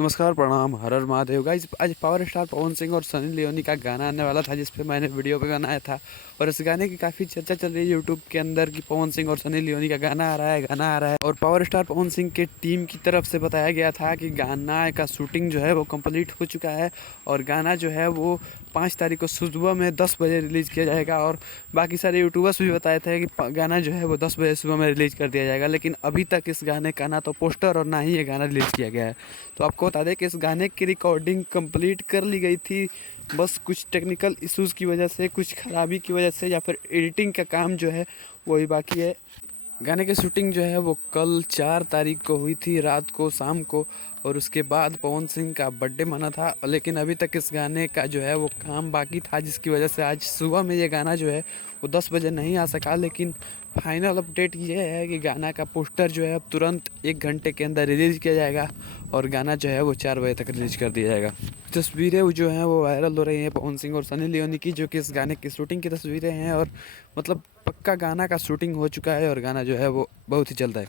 नमस्कार, प्रणाम, हर हर महादेव। गाइस, आज पावर स्टार पवन सिंह और सनी लियोनी का गाना आने वाला था, जिस पे मैंने वीडियो पे बनाया था। और इस गाने की काफ़ी चर्चा चल रही है यूट्यूब के अंदर कि पवन सिंह और सनी लियोनी का गाना आ रहा है, गाना आ रहा है। और पावर स्टार पवन सिंह के टीम की तरफ से बताया गया था कि गाना का शूटिंग जो है वो कंप्लीट हो चुका है और गाना जो है वो 5 तारीख को सुबह में 10 बजे रिलीज़ किया जाएगा। और बाकी सारे यूट्यूबर्स भी बताए थे कि गाना जो है वो 10 बजे सुबह में रिलीज़ कर दिया जाएगा, लेकिन अभी तक इस गाने का ना तो पोस्टर और ना ही ये गाना रिलीज़ किया गया है। तो आपको बता दें कि इस गाने की रिकॉर्डिंग कंप्लीट कर ली गई थी, बस कुछ टेक्निकल इश्यूज़ की वजह से, कुछ खराबी की वजह से, या फिर एडिटिंग का काम जो है वही बाकी है। गाने की शूटिंग जो है वो कल 4 तारीख को हुई थी, रात को, शाम को। और उसके बाद पवन सिंह का बर्थडे मना था, लेकिन अभी तक इस गाने का जो है वो काम बाकी था, जिसकी वजह से आज सुबह में ये गाना जो है वो 10 बजे नहीं आ सका। लेकिन फाइनल अपडेट ये है कि गाना का पोस्टर जो है अब तुरंत 1 घंटे के अंदर रिलीज़ किया जाएगा और गाना जो है वो 4 बजे तक रिलीज़ कर दिया जाएगा। तस्वीरें वो जो हैं वो वायरल हो रही हैं पवन सिंह और सनी लियोनी की, जो कि इस गाने की शूटिंग की तस्वीरें हैं। और मतलब पक्का गाना का शूटिंग हो चुका है और गाना जो है वो बहुत ही जल्द है।